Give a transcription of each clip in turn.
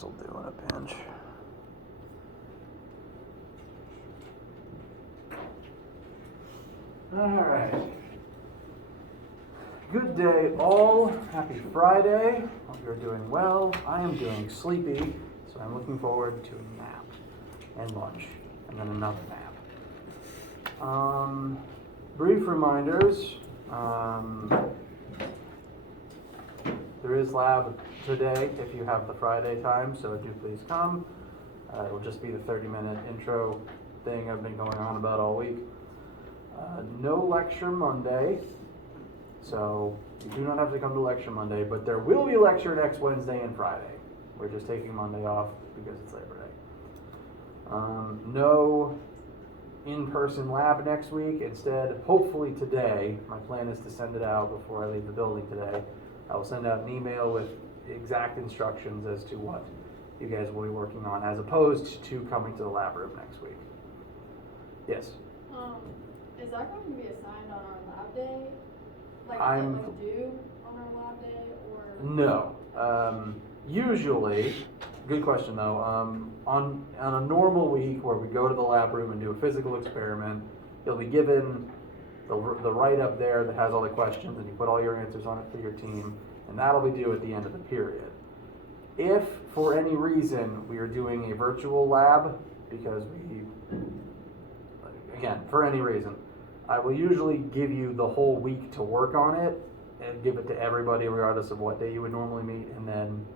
This'll do in a pinch. All right. Good day, all. Happy Friday. Hope you're doing well. I am doing sleepy, so I'm looking forward to a nap and lunch, and then another nap. Brief reminders. There is lab today if you have the Friday time, so do please come. It'll just be the 30-minute intro thing I've been going on about all week. No lecture Monday, so you do not have to come to lecture Monday, but there will be lecture next Wednesday and Friday. We're just taking Monday off because it's Labor Day. No in-person lab next week. Instead, hopefully today, my plan is to send it out before I leave the building today. I will send out an email with exact instructions as to what you guys will be working on, as opposed to coming to the lab room next week. Yes? Is that going to be assigned on our lab day? Like due on our lab day, or? No. Usually, good question though, on a normal week where we go to the lab room and do a physical experiment, you'll be given the write-up there that has all the questions, and you put all your answers on it for your team, and that'll be due at the end of the period. If, for any reason, we are doing a virtual lab, because again, for any reason, I will usually give you the whole week to work on it, and give it to everybody regardless of what day you would normally meet, and then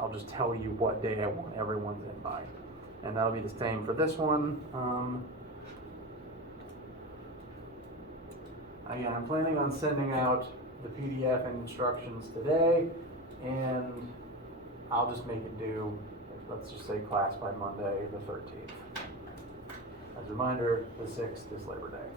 I'll just tell you what day I want everyone's in by. And that'll be the same for this one. Again, I'm planning on sending out the PDF and instructions today, and I'll just make it due, let's just say class by Monday the 13th. As a reminder, the 6th is Labor Day.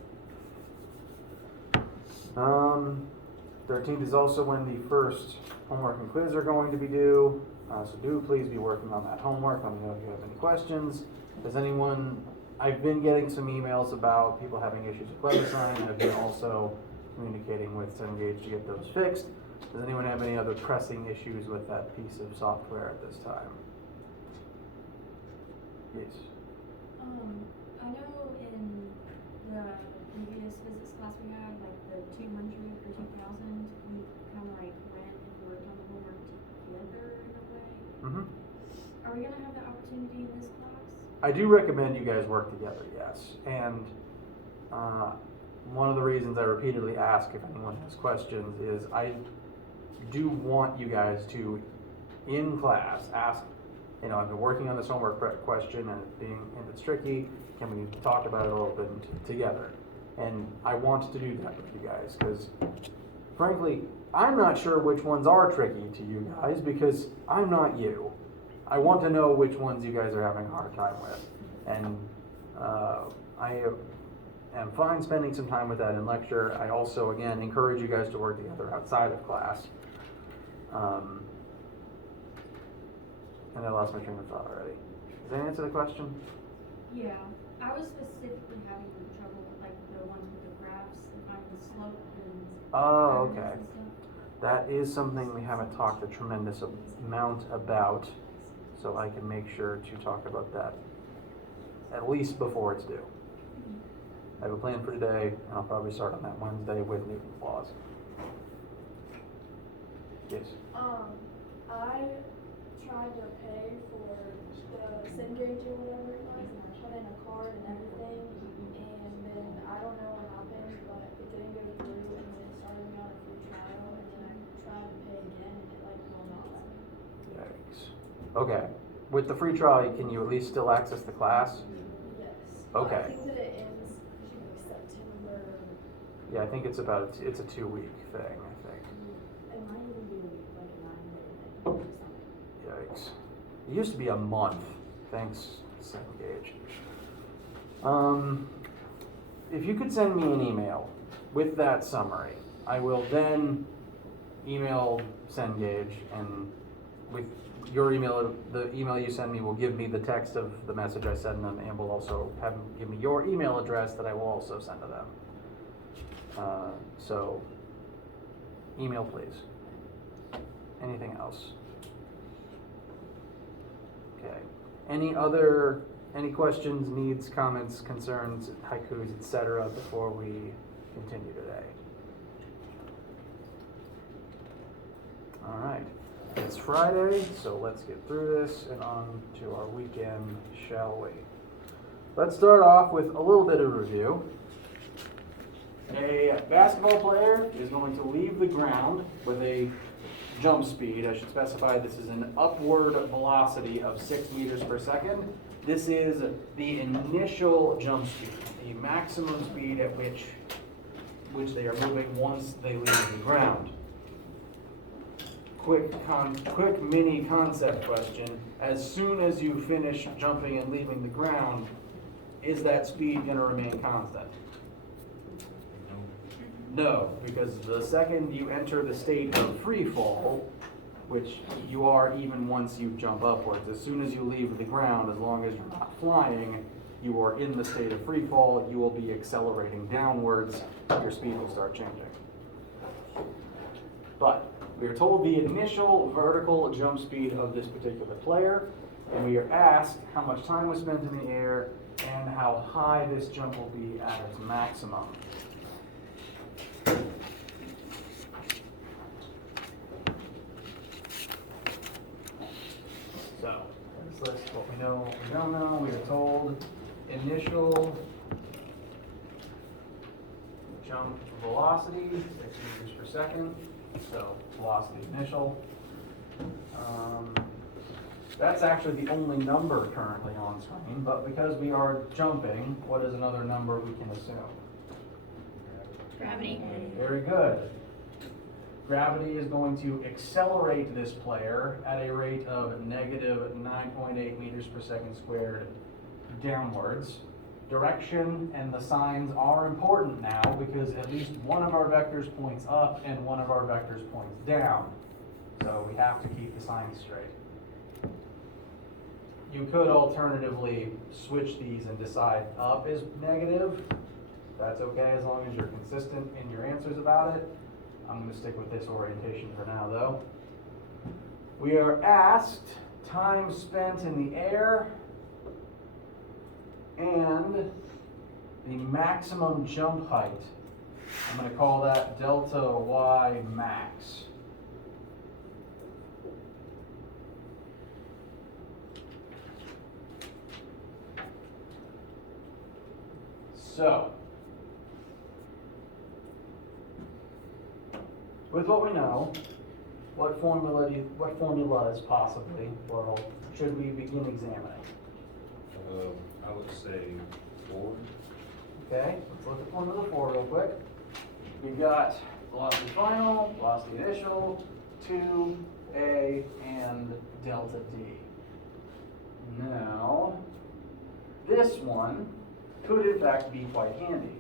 13th is also when the first homework and quiz are going to be due, so do please be working on that homework. Let me know if you have any questions. Does anyone, I've been getting some emails about people having issues with WebAssign. I've been also communicating with Cengage to get those fixed. Does anyone have any other pressing issues with that piece of software at this time? Yes. I know in the previous physics class we had, like the 200 or 2000, we kind of like went and worked on the homework together in a way. Mm-hmm. Are we going to have that opportunity in this class? I do recommend you guys work together, yes. And one of the reasons I repeatedly ask if anyone has questions is I do want you guys to, in class, ask, I've been working on this homework question and it's tricky. Can we talk about it a little bit together? And I want to do that with you guys because, frankly, I'm not sure which ones are tricky to you guys because I'm not you. I want to know which ones you guys are having a hard time with. And I am fine spending some time with that in lecture. I also, again, encourage you guys to work together outside of class. And I lost my train of thought already. Does that answer the question? Yeah. I was specifically having trouble with like the ones with the graphs and finding the slope and oh, okay. That is something we haven't talked a tremendous amount about, so I can make sure to talk about that at least before it's due. I have a plan for today, and I'll probably start on that Wednesday with Newton's laws. Yes? I tried to pay for the Cengage or whatever it was, and I put in a card and everything, and then I don't know what happened, but it didn't go through, and then it started me on a free trial, and then I tried to pay again, and it will not let me. Yikes. Okay. With the free trial, can you at least still access the class? Yes. Okay. I think that it ends September. Yeah, I think it's a 2-week thing, I think. It might even be like a 9-day thing. Yikes. It used to be a month. Thanks, Cengage. If you could send me an email with that summary, I will then email Cengage, and with your email, the email you send me will give me the text of the message I send them, and will also have them give me your email address that I will also send to them. So, email please. Anything else? Okay. Any questions, needs, comments, concerns, haikus, etc. before we continue today? All right. It's Friday, so let's get through this and on to our weekend, shall we? Let's start off with a little bit of review. A basketball player is going to leave the ground with a jump speed. I should specify this is an upward velocity of 6 meters per second. This is the initial jump speed, the maximum speed at which they are moving once they leave the ground. Quick mini concept question. As soon as you finish jumping and leaving the ground, is that speed going to remain constant? No, because the second you enter the state of free fall, which you are even once you jump upwards, as soon as you leave the ground, as long as you're not flying, you are in the state of free fall, you will be accelerating downwards, your speed will start changing. But we are told the initial vertical jump speed of this particular player, and we are asked how much time was spent in the air and how high this jump will be at its maximum. So, let's list what we know, what we don't know. We are told initial jump velocity, 6 meters per second. So, velocity initial. That's actually the only number currently on screen, but because we are jumping, what is another number we can assume? Gravity. Very good. Gravity is going to accelerate this player at a rate of negative 9.8 meters per second squared downwards. Direction and the signs are important now because at least one of our vectors points up and one of our vectors points down. So we have to keep the signs straight. You could alternatively switch these and decide up is negative. That's okay as long as you're consistent in your answers about it. I'm going to stick with this orientation for now though. We are asked time spent in the air and the maximum jump height. I'm going to call that delta y max. So, with what we know, what formulas possibly, or should we begin examining? I would say 4. Okay, let's look at formula 4 real quick. We've got velocity final, velocity initial, 2a, and delta d. Now, this one could in fact be quite handy.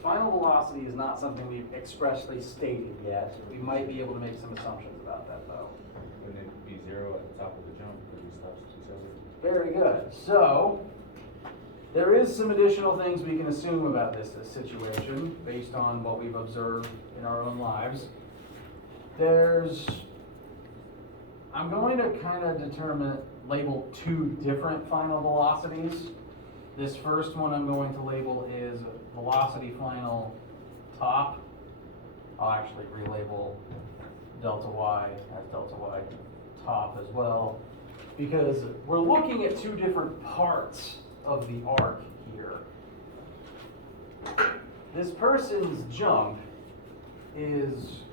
Final velocity is not something we've expressly stated yet. We might be able to make some assumptions about that though. Wouldn't it be 0 at the top of the jump because he stops to accelerate? Very good. So, there is some additional things we can assume about this situation based on what we've observed in our own lives. I'm going to kind of label 2 different final velocities. This first one I'm going to label is velocity final top. I'll actually relabel delta y as delta y top as well, because we're looking at 2 different parts of the arc here. This person's jump is,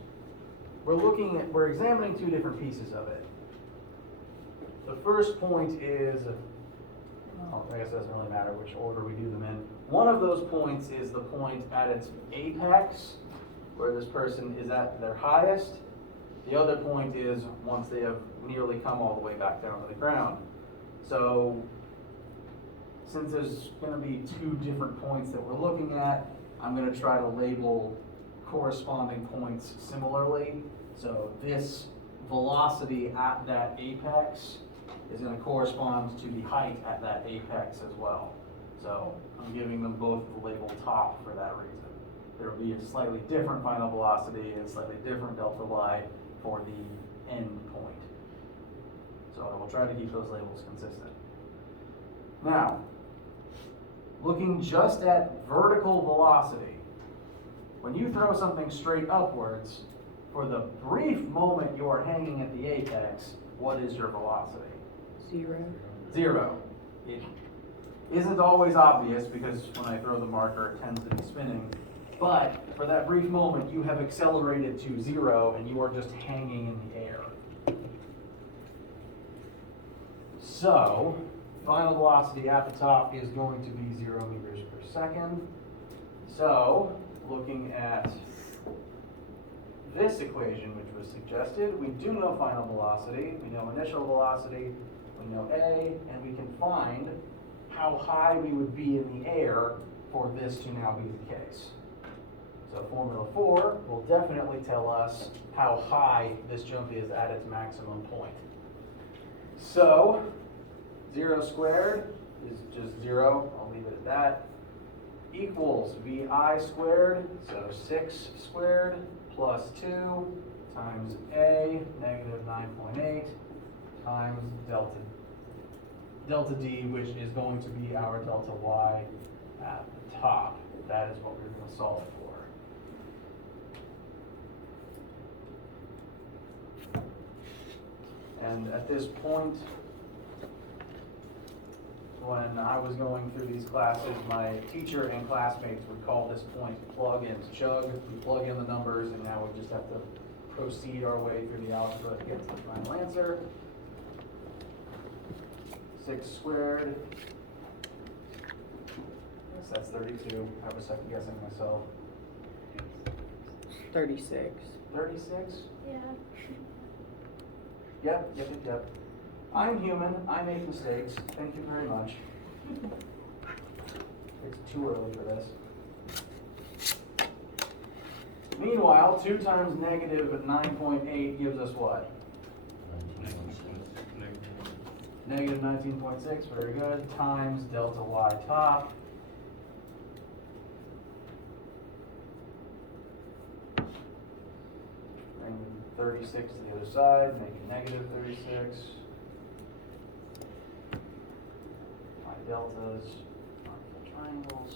we're examining 2 different pieces of it. The first point is, well, I guess it doesn't really matter which order we do them in. One of those points is the point at its apex, where this person is at their highest. The other point is once they have nearly come all the way back down to the ground. So, since there's going to be 2 different points that we're looking at, I'm going to try to label corresponding points similarly. So this velocity at that apex is going to correspond to the height at that apex as well. So I'm giving them both the label top for that reason. There will be a slightly different final velocity and slightly different delta y for the end point. So I will we'll try to keep those labels consistent. Now, looking just at vertical velocity, when you throw something straight upwards, for the brief moment you are hanging at the apex, what is your velocity? 0. 0. It isn't always obvious because when I throw the marker, it tends to be spinning. But for that brief moment, you have accelerated to 0 and you are just hanging in the air. So, final velocity at the top is going to be 0 meters per second. So, looking at this equation which was suggested, we do know final velocity, we know initial velocity, we know A, and we can find how high we would be in the air for this to now be the case. So formula 4 will definitely tell us how high this jump is at its maximum point. So 0 squared is just 0, I'll leave it at that, equals VI squared, so 6 squared plus 2 times A, negative 9.8, times delta D, which is going to be our delta Y at the top. That is what we're going to solve for. And at this point, when I was going through these classes, my teacher and classmates would call this point plug and chug. We plug in the numbers and now we just have to proceed our way through the algebra to get to the final answer. 6 squared. Yes, that's 32. I was second guessing myself. 36. 36? Yeah. Yep. I'm human. I make mistakes. Thank you very much. It's too early for this. Meanwhile, 2 times negative 9.8 gives us what? Negative 19.6, very good, times delta Y top. Bring 36 to the other side, make it negative 36. My deltas, the triangles.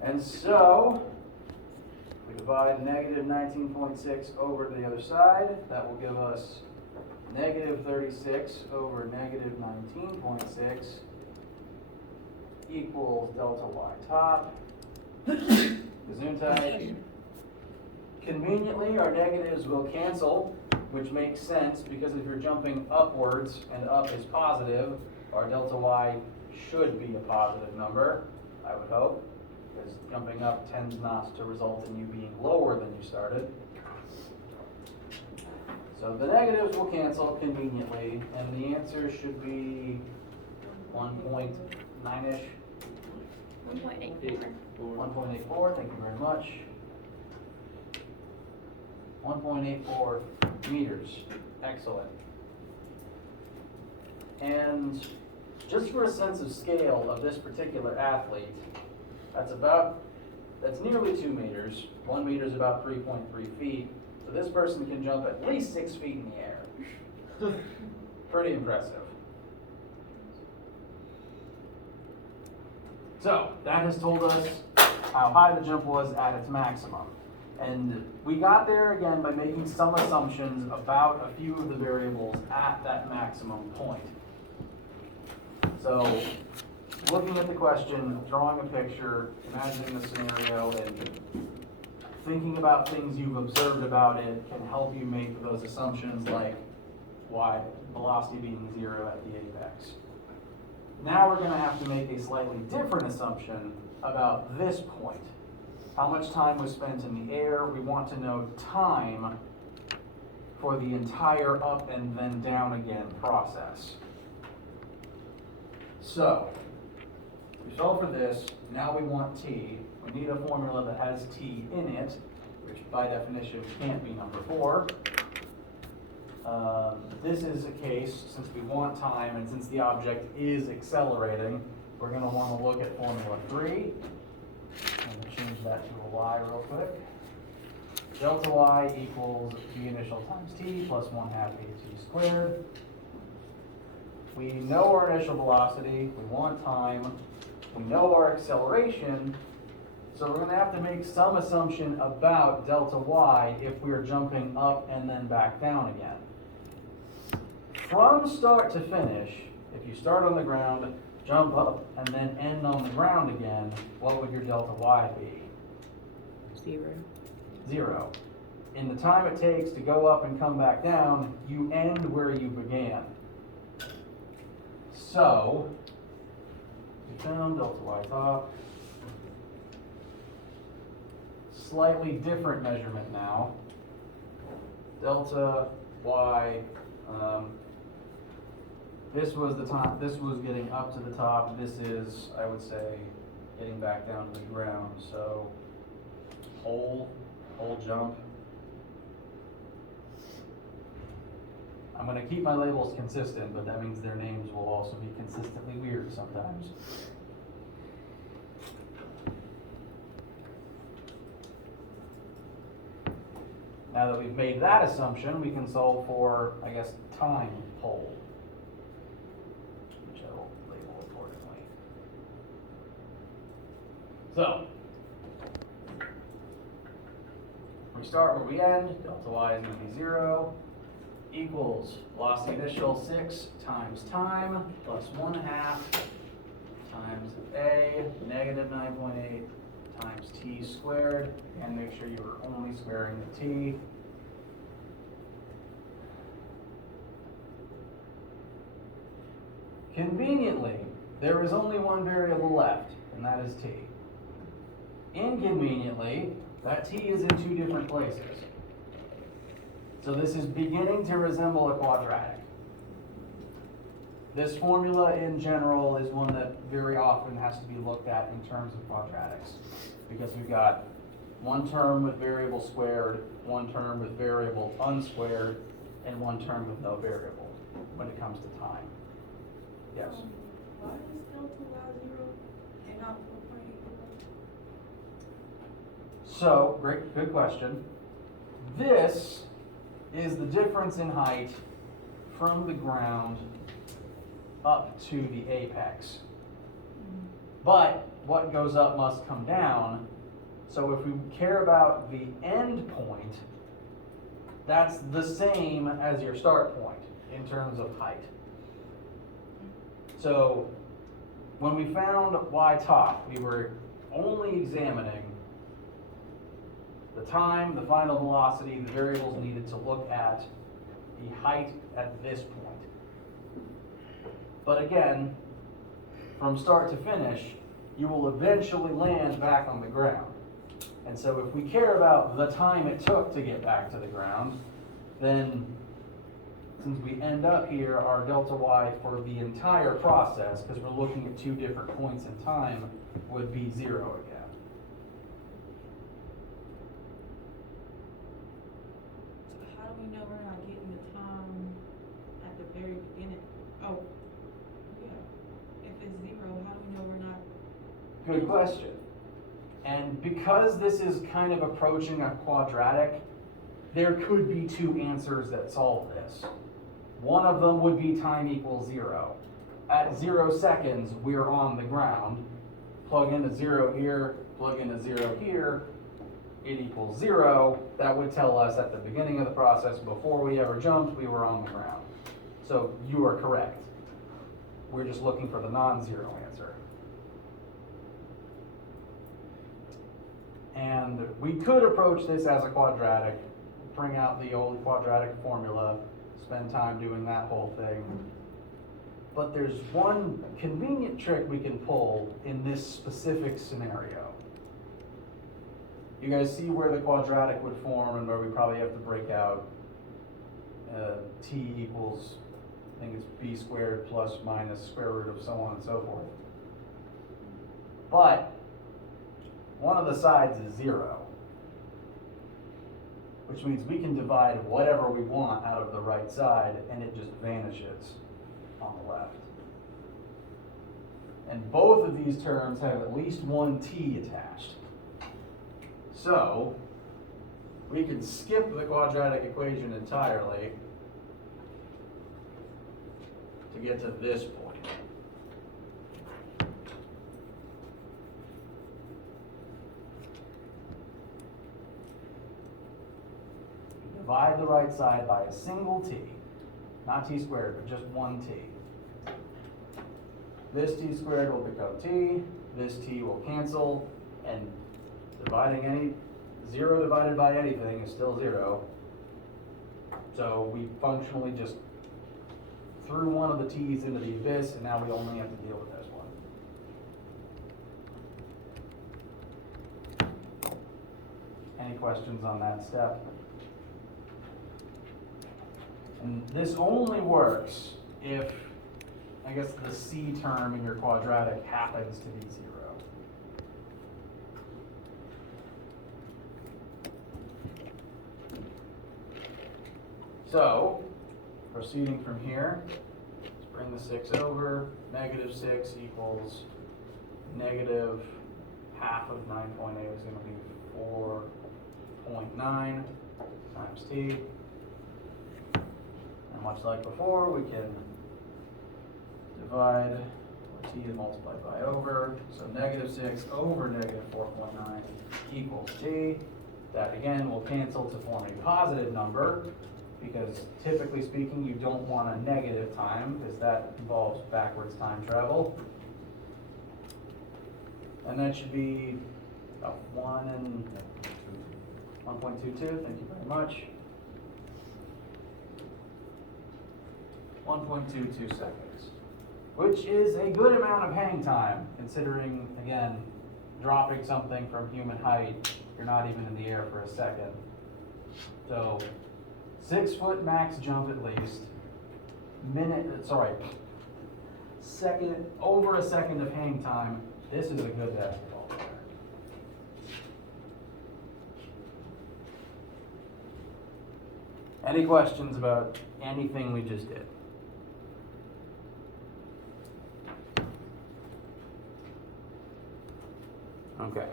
And so, we divide negative 19.6 over to the other side. That will give us negative 36 over negative 19.6 equals delta Y top. Gesundheit. Conveniently, our negatives will cancel, which makes sense because if you're jumping upwards and up is positive, our delta Y should be a positive number, I would hope, because jumping up tends not to result in you being lower than you started. So the negatives will cancel conveniently, and the answer should be 1.9-ish. 1.84. 1.84, thank you very much. 1.84 meters. Excellent. And just for a sense of scale of this particular athlete, that's nearly 2 meters. 1 meter is about 3.3 feet. So this person can jump at least 6 feet in the air. Pretty impressive. So that has told us how high the jump was at its maximum. And we got there again by making some assumptions about a few of the variables at that maximum point. So looking at the question, drawing a picture, imagining the scenario, and thinking about things you've observed about it can help you make those assumptions like why velocity being 0 at the apex. Now we're going to have to make a slightly different assumption about this point. How much time was spent in the air? We want to know time for the entire up and then down again process. So, we solve for this. Now we want t. We need a formula that has t in it, which by definition can't be number 4. This is a case, since we want time and since the object is accelerating, we're going to want to look at formula 3. I'm going to change that to a y real quick. Delta y equals v initial times t plus 1/2 at t squared. we know our initial velocity, we want time, we know our acceleration, so we're gonna have to make some assumption about delta y if we're jumping up and then back down again. From start to finish, if you start on the ground, jump up, and then end on the ground again, what would your delta y be? 0. 0. In the time it takes to go up and come back down, you end where you began. So, we found delta y top. Slightly different measurement now. Delta y, this was the time, this was getting up to the top. This is, I would say, getting back down to the ground. So, whole jump. I'm going to keep my labels consistent, but that means their names will also be consistently weird sometimes. Now that we've made that assumption, we can solve for, I guess, time pole, which I will label accordingly. So, we start where we end. Delta y is going to be 0. Equals velocity initial 6 times time plus 1/2 times a negative 9.8 times t squared, and make sure you are only squaring the t. Conveniently, there is only one variable left, and that is t. Inconveniently, that t is in 2 different places. So this is beginning to resemble a quadratic. This formula in general is one that very often has to be looked at in terms of quadratics, because we've got one term with variable squared, one term with variable unsquared, and one term with no variable when it comes to time. Yes? Why is delta y 0 and not 4.84? So, good question. This is the difference in height from the ground up to the apex. But what goes up must come down. So if we care about the end point, that's the same as your start point in terms of height. So when we found y top, we were only examining the time, the final velocity, the variables needed to look at the height at this point. But again, from start to finish, you will eventually land back on the ground. And so if we care about the time it took to get back to the ground, then since we end up here, our delta y for the entire process, because we're looking at 2 different points in time, would be 0 again. How do we know we're not getting the time at the very beginning? Oh, yeah. If it's 0, how do we know we're not? Good question. And because this is kind of approaching a quadratic, there could be 2 answers that solve this. One of them would be time equals 0. At 0 seconds, we're on the ground. Plug in a 0 here, plug in a 0 here, it equals 0. That would tell us at the beginning of the process, before we ever jumped, we were on the ground. So you are correct. We're just looking for the non-zero answer. And we could approach this as a quadratic, bring out the old quadratic formula, spend time doing that whole thing. But there's one convenient trick we can pull in this specific scenario. You guys see where the quadratic would form and where we probably have to break out t equals, I think it's b squared plus minus square root of so on and so forth. But one of the sides is 0, which means we can divide whatever we want out of the right side and it just vanishes on the left. And both of these terms have at least one t attached. So we can skip the quadratic equation entirely to get to this point. Divide the right side by a single t, not t squared, but just one t. This t squared will become t, this t will cancel, and dividing 0 divided by anything is still 0. So we functionally just threw one of the t's into the abyss, and now we only have to deal with this one. Any questions on that step? And this only works if, I guess, the c term in your quadratic happens to be 0. So, proceeding from here, let's bring the 6 over. Negative 6 equals negative half of 9.8 is going to be 4.9 times t. And much like before, we can divide what t is multiplied by over. So negative 6 over negative 4.9 equals t. That again will cancel to form a positive number, because typically speaking, you don't want a negative time, because that involves backwards time travel. And that should be about 1.22, thank you very much. 1.22 seconds, which is a good amount of hang time, considering, again, dropping something from human height, you're not even in the air for a second. So 6 foot max jump at least, second, over a second of hang time. This is a good basketball player. Any questions about anything we just did? Okay.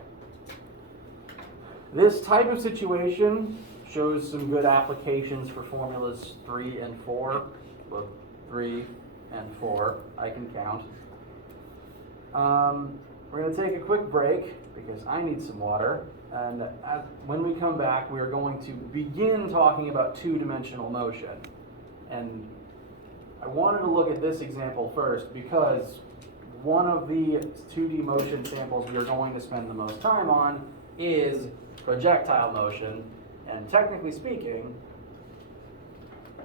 This type of situation shows some good applications for formulas 3 and 4. Well, 3 and 4, I can count. We're going to take a quick break because I need some water. And when we come back, we are going to begin talking about two-dimensional motion. And I wanted to look at this example first because one of the 2D motion samples we are going to spend the most time on is projectile motion. And technically speaking,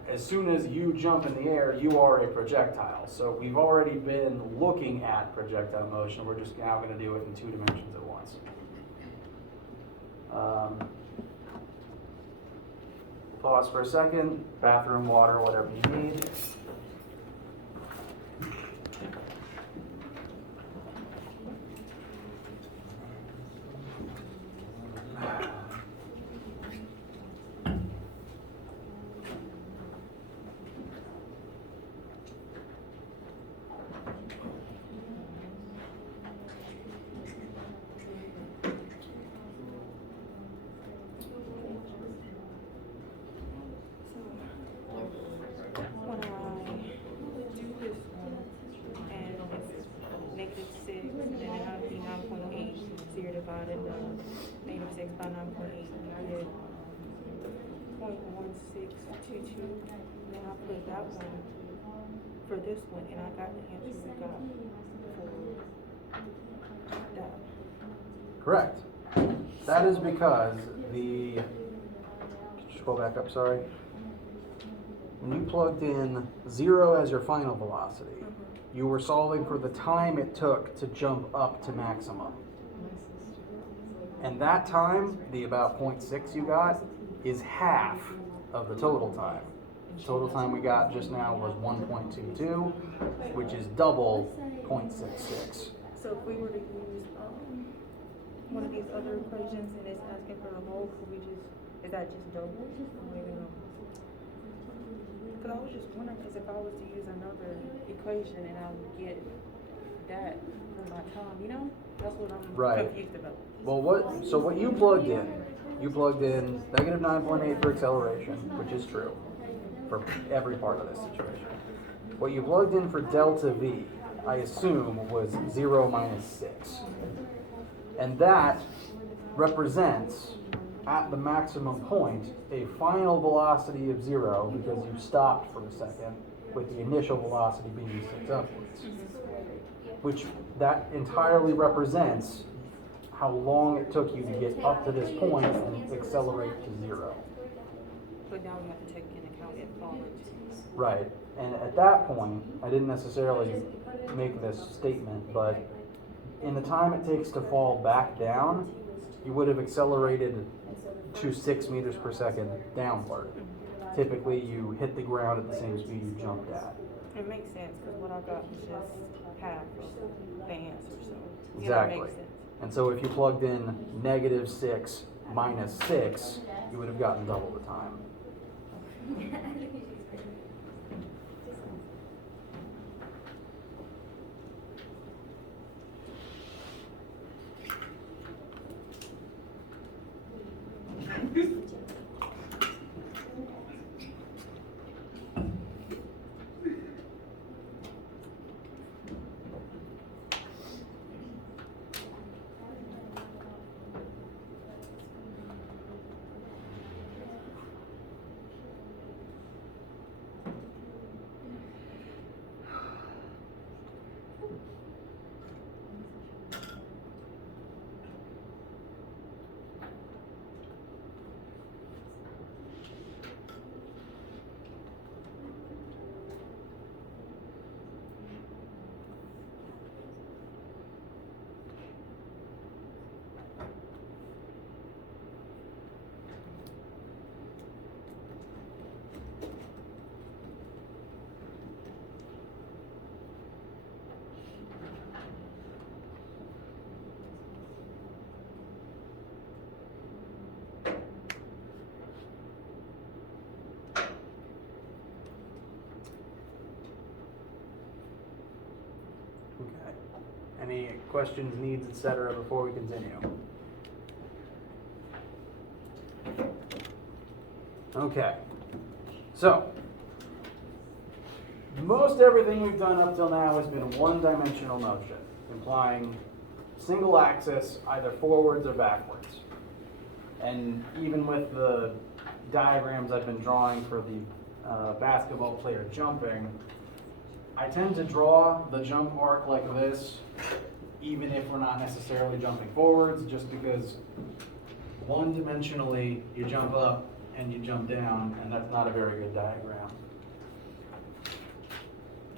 as soon as you jump in the air, you are a projectile. So we've already been looking at projectile motion. We're just now going to do it in 2 dimensions at once. Pause for a second. Bathroom, water, whatever you need. Divided negative 6 by 9.8, and I get 0.1622. Then I put that one for this one, and I got the answer we got for that. Correct. That is because just go back up, sorry. When you plugged in 0 as your final velocity, you were solving for the time it took to jump up to maximum. And that time, the about 0.6 you got, is half of the total time. The total time we got just now was 1.22, which is double 0.66. So if we were to use one of these other equations and it's asking for a whole, could we just, is that just double? Because I was just wondering, because if I was to use another equation and I would get that for my time, you know? That's what I'm confused about. Well, what you plugged in negative 9.8 for acceleration, which is true for every part of this situation. What you plugged in for delta V, I assume, was 0 minus 6. And that represents, at the maximum point, a final velocity of 0 because you stopped for a second, with the initial velocity being 6 upwards. Which that entirely represents how long it took you to get up to this point and accelerate to 0. But now we have to take into account it falling. Right, and at that point, I didn't necessarily make this statement, but in the time it takes to fall back down, you would have accelerated to 6 meters per second downward. Typically, you hit the ground at the same speed you jumped at. It makes sense, because what I got was just half of the answer, so. Yeah, it Exactly. makes sense. And so if you plugged in -6 minus 6, you would have gotten double the time. Okay. Any questions, needs, etc. before we continue? Okay. So, most everything we've done up till now has been one-dimensional motion, implying single axis, either forwards or backwards. And even with the diagrams I've been drawing for the basketball player jumping, I tend to draw the jump arc like this, even if we're not necessarily jumping forwards, just because one-dimensionally you jump up and you jump down, and that's not a very good diagram.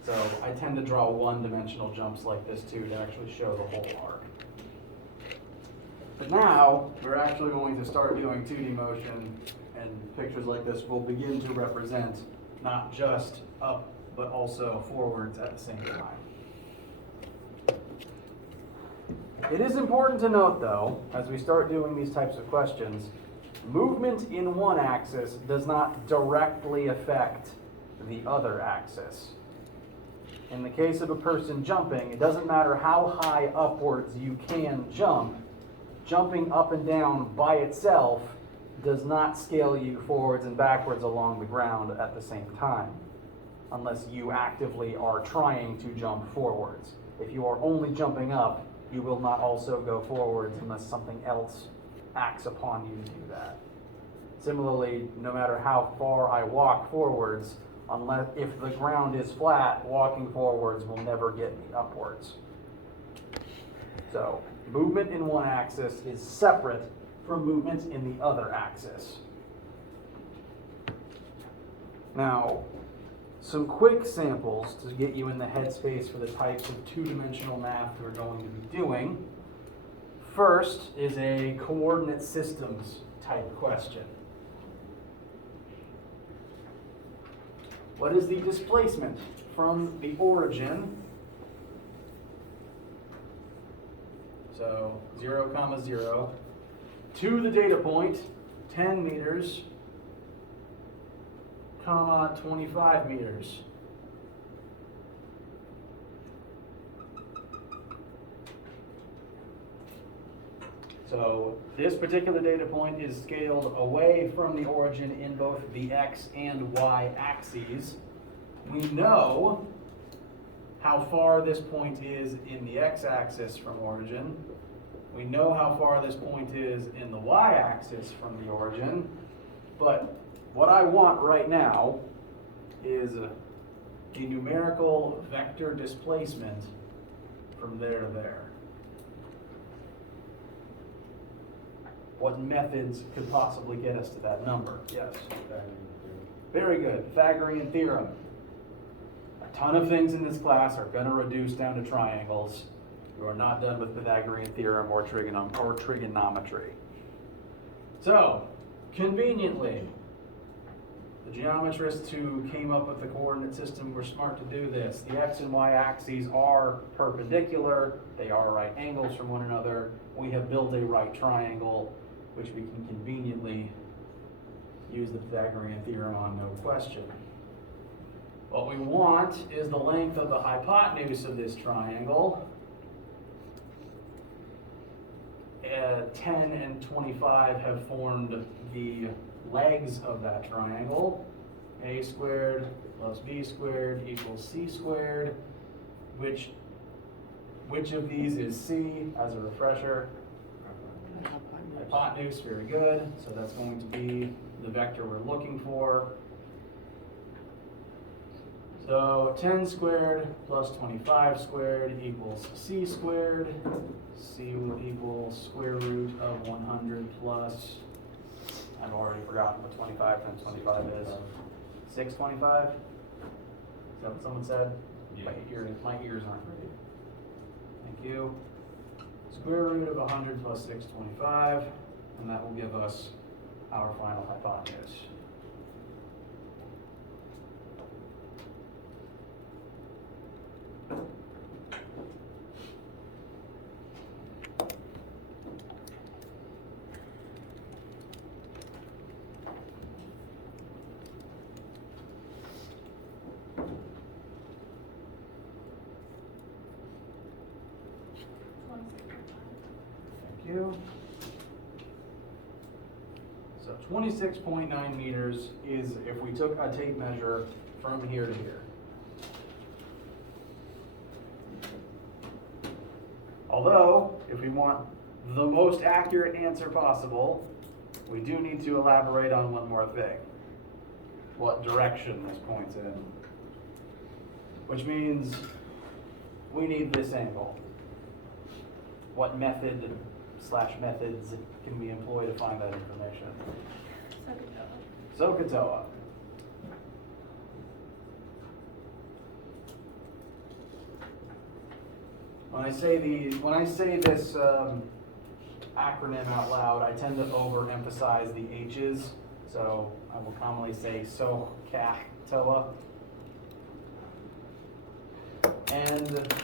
So I tend to draw one-dimensional jumps like this too to actually show the whole arc. But now, we're actually going to start doing 2D motion, and pictures like this will begin to represent not just up, but also forwards at the same time. It is important to note, though, as we start doing these types of questions, movement in one axis does not directly affect the other axis. In the case of a person jumping, it doesn't matter how high upwards you can jump, jumping up and down by itself does not scale you forwards and backwards along the ground at the same time, unless you actively are trying to jump forwards. If you are only jumping up, you will not also go forwards unless something else acts upon you to do that. Similarly, no matter how far I walk forwards, if the ground is flat, walking forwards will never get me upwards. So, movement in one axis is separate from movement in the other axis. Now, some quick samples to get you in the headspace for the types of two-dimensional math we're going to be doing. First is a coordinate systems type question. What is the displacement from the origin, so 0, 0, to the data point, 10 meters, 25 meters. So this particular data point is scaled away from the origin in both the x and y axes. we know how far this point is in the x-axis from origin. We know how far this point is in the y-axis from the origin. But what I want right now is a numerical vector displacement from there to there. What methods could possibly get us to that number? Yes. Very good. Pythagorean theorem. A ton of things in this class are going to reduce down to triangles. You are not done with Pythagorean theorem or trigonometry. So, conveniently, the geometrists who came up with the coordinate system were smart to do this. The x and y axes are perpendicular. They are right angles from one another. We have built a right triangle, which we can conveniently use the Pythagorean theorem on, no question. What we want is the length of the hypotenuse of this triangle. 10 and 25 have formed the legs of that triangle. A squared plus b squared equals c squared. Which of these is c, as a refresher? Hypotenuse, very good. So that's going to be the vector we're looking for. So 10 squared plus 25 squared equals c squared. C will equal square root of 100 plus, I've already forgotten what 25 times 25 is. 625? Is that what someone said? Yeah. My ears aren't ready. Thank you. Square root of 100 plus 625, and that will give us our final hypotenuse. Thank you. So 26.9 meters is if we took a tape measure from here to here. Although, if we want the most accurate answer possible, we do need to elaborate on one more thing. What direction this point's in. Which means we need this angle. What method / methods can we employ to find that information? SOHCAHTOA. When I say this acronym out loud, I tend to overemphasize the H's, so I will commonly say SOHCAHTOA. And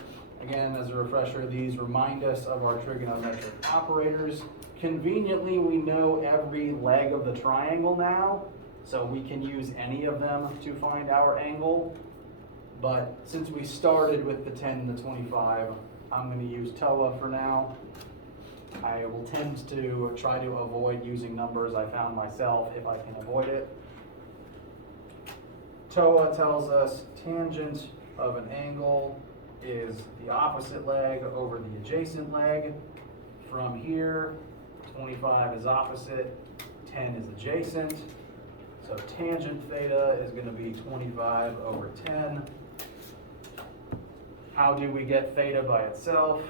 again, as a refresher, these remind us of our trigonometric operators. Conveniently, we know every leg of the triangle now, so we can use any of them to find our angle. But since we started with the 10 and the 25, I'm going to use TOA for now. I will tend to try to avoid using numbers I found myself if I can avoid it. TOA tells us tangent of an angle is the opposite leg over the adjacent leg. From here, 25 is opposite, 10 is adjacent. So tangent theta is going to be 25 over 10. How do we get theta by itself?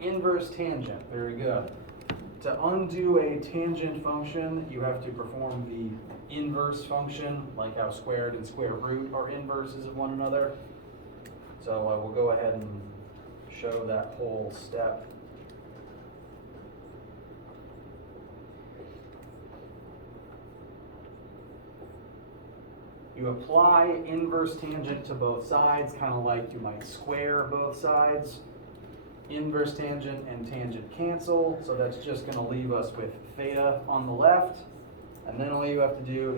Inverse tangent, very good. To undo a tangent function, you have to perform the inverse function, like how squared and square root are inverses of one another. So I will go ahead and show that whole step. You apply inverse tangent to both sides, kind of like you might square both sides. Inverse tangent and tangent cancel, so that's just going to leave us with theta on the left. And then all you have to do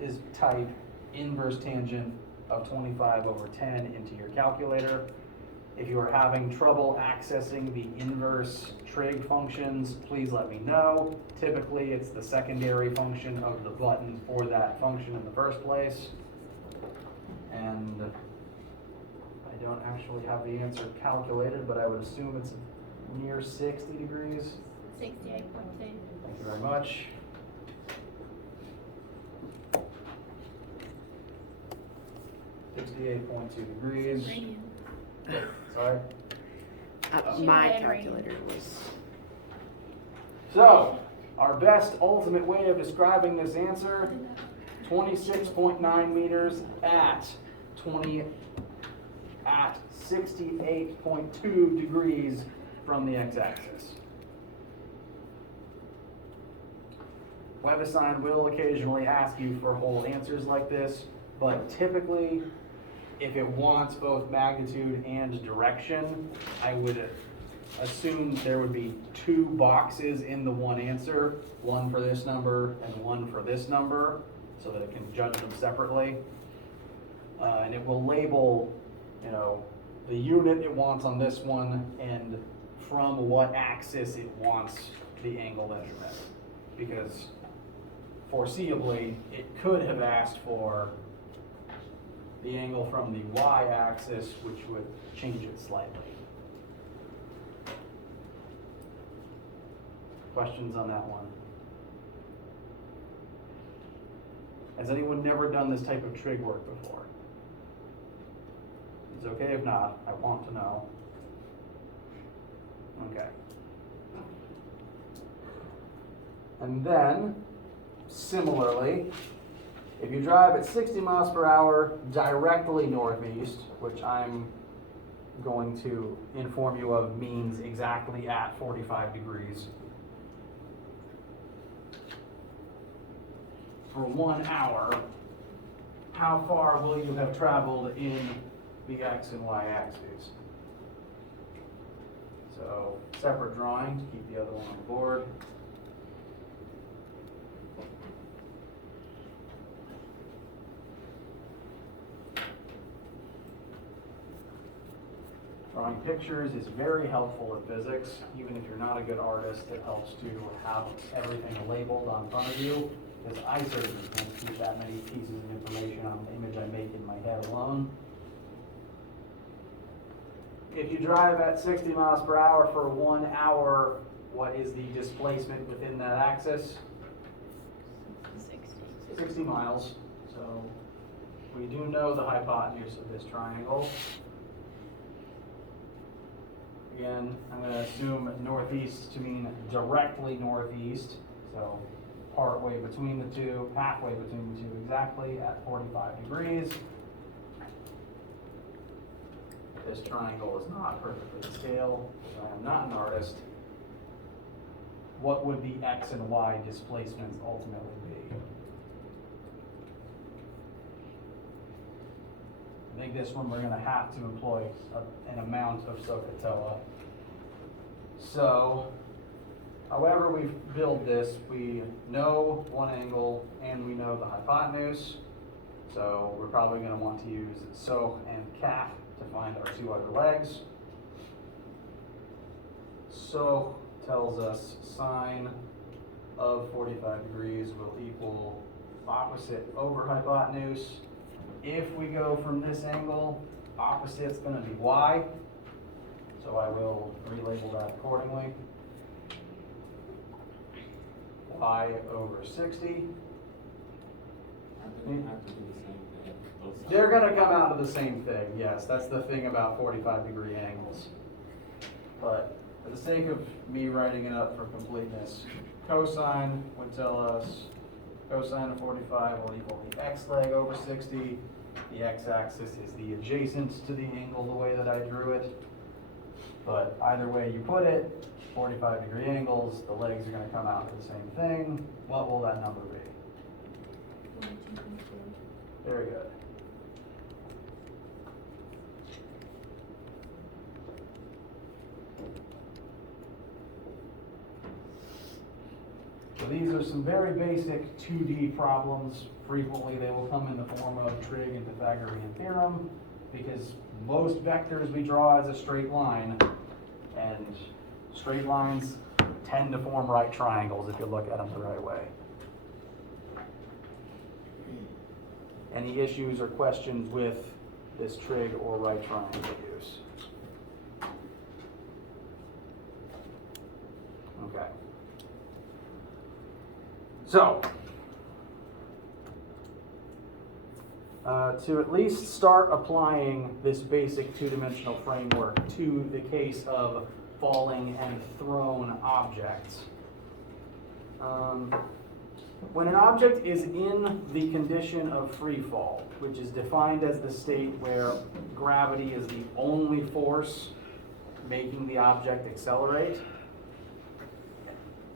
is type inverse tangent of 25 over 10 into your calculator. If you are having trouble accessing the inverse trig functions, please let me know. Typically, it's the secondary function of the button for that function in the first place. And I don't actually have the answer calculated, but I would assume it's near 60 degrees. 68.2. Thank you very much. $68.2 degrees. Sorry. My My calculator was. So, our best ultimate way of describing this answer, 26.9 meters at 68.2 degrees from the x-axis. WebAssign will occasionally ask you for whole answers like this, but typically, if it wants both magnitude and direction, I would assume there would be two boxes in the one answer, one for this number and one for this number, so that it can judge them separately. And it will label, the unit it wants on this one and from what axis it wants the angle measurement. Because foreseeably, it could have asked for the angle from the y-axis, which would change it slightly. Questions on that one? Has anyone never done this type of trig work before? It's okay if not, I want to know. Okay. And then, similarly, if you drive at 60 miles per hour directly northeast, which I'm going to inform you of means exactly at 45 degrees, for 1 hour, how far will you have traveled in the x and y axes? So, separate drawing to keep the other one on the board. Drawing pictures is very helpful in physics. Even if you're not a good artist, it helps to have everything labeled on front of you, because I certainly can't keep that many pieces of information on the image I make in my head alone. If you drive at 60 miles per hour for 1 hour, what is the displacement within that axis? 60 miles. So we do know the hypotenuse of this triangle. Again, I'm going to assume northeast to mean directly northeast, so partway between the two, halfway between the two exactly at 45 degrees. This triangle is not perfectly to scale, because I am not an artist. What would the x and y displacements ultimately be? I think this one we're going to have to employ an amount of SOHCAHTOA. So, however we build this, we know one angle and we know the hypotenuse. So we're probably going to want to use SOH and CAH to find our two other legs. SOH tells us sine of 45 degrees will equal opposite over hypotenuse. If we go from this angle, opposite's going to be y, so I will relabel that accordingly. Y over 60. I think we have to do the same thing. Both sides. They're going to come out to the same thing, yes. That's the thing about 45-degree angles. But for the sake of me writing it up for completeness, cosine would tell us cosine of 45 will equal the x leg over 60. The x-axis is the adjacent to the angle the way that I drew it. But either way you put it, 45-degree angles, the legs are going to come out to the same thing. What will that number be? 42.2. Very good. So these are some very basic 2D problems. Frequently they will come in the form of trig and Pythagorean theorem, because most vectors we draw as a straight line, and straight lines tend to form right triangles if you look at them the right way. Any issues or questions with this trig or right triangle use? Okay. So, to at least start applying this basic two-dimensional framework to the case of falling and thrown objects. When an object is in the condition of free fall, which is defined as the state where gravity is the only force making the object accelerate,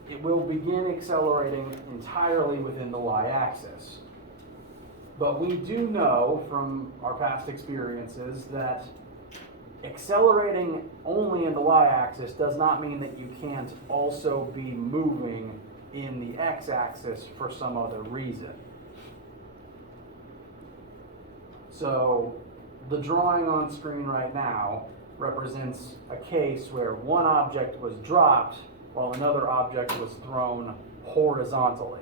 it will begin accelerating entirely within the y-axis. But we do know from our past experiences that accelerating only in the y-axis does not mean that you can't also be moving in the x-axis for some other reason. So the drawing on screen right now represents a case where one object was dropped while another object was thrown horizontally.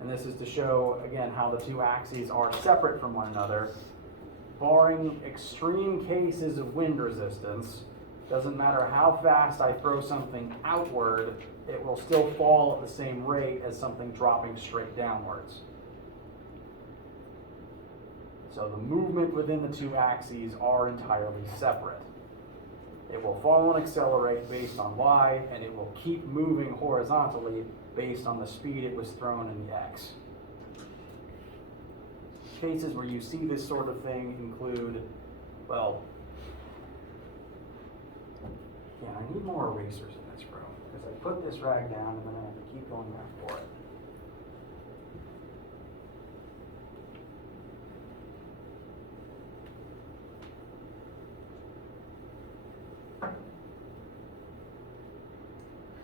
And this is to show, again, how the two axes are separate from one another. Barring extreme cases of wind resistance, doesn't matter how fast I throw something outward, it will still fall at the same rate as something dropping straight downwards. So the movement within the two axes are entirely separate. It will fall and accelerate based on y, and it will keep moving horizontally based on the speed it was thrown in the x. Cases where you see this sort of thing include, well, yeah, I need more erasers in this room, because I put this rag down and then I have to keep going back for it.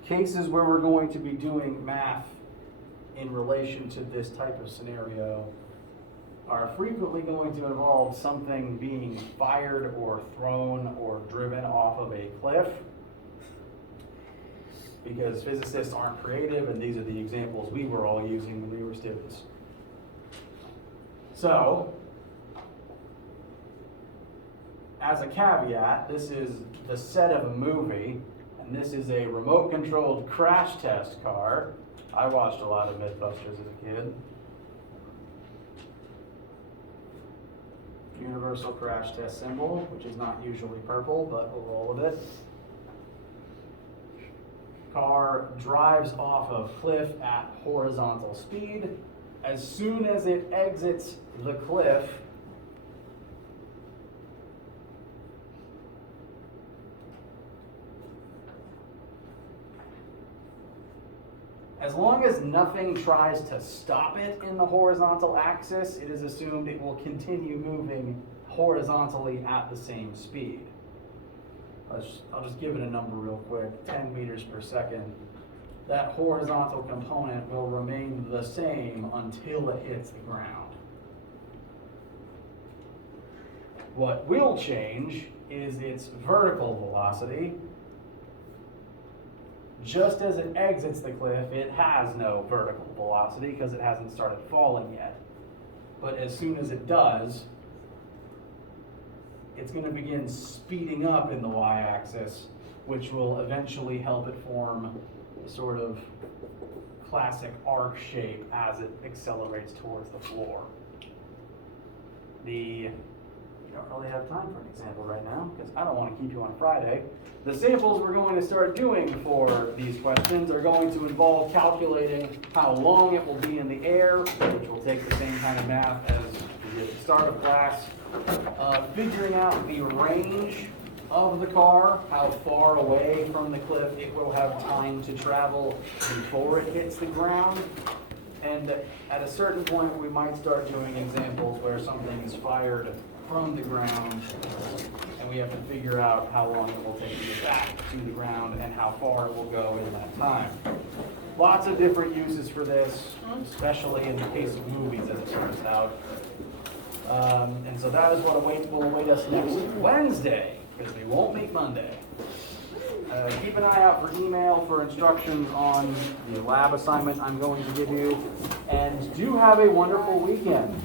Cases where we're going to be doing math in relation to this type of scenario are frequently going to involve something being fired or thrown or driven off of a cliff, because physicists aren't creative, and these are the examples we were all using when we were students. So, as a caveat, this is the set of a movie, and this is a remote-controlled crash test car. I watched a lot of Mythbusters as a kid. Universal crash test symbol, which is not usually purple, but we'll roll with it. Car drives off of cliff at horizontal speed. As soon as it exits the cliff, as long as nothing tries to stop it in the horizontal axis, it is assumed it will continue moving horizontally at the same speed. I'll just give it a number real quick, 10 meters per second. That horizontal component will remain the same until it hits the ground. What will change is its vertical velocity. Just as it exits the cliff, it has no vertical velocity because it hasn't started falling yet. But as soon as it does, it's going to begin speeding up in the y-axis, which will eventually help it form a sort of classic arc shape as it accelerates towards the floor. We don't really have time for an example right now because I don't want to keep you on Friday. The samples we're going to start doing for these questions are going to involve calculating how long it will be in the air, which will take the same kind of math as we did at the start of class. Figuring out the range of the car, how far away from the cliff it will have time to travel before it hits the ground. And at a certain point, we might start doing examples where something is fired from the ground, and we have to figure out how long it will take to get back to the ground and how far it will go in that time. Lots of different uses for this, especially in the case of movies, as it turns out. And so that is what will await us next Wednesday, because we won't meet Monday. Keep an eye out for email for instructions on the lab assignment I'm going to give you. And do have a wonderful weekend.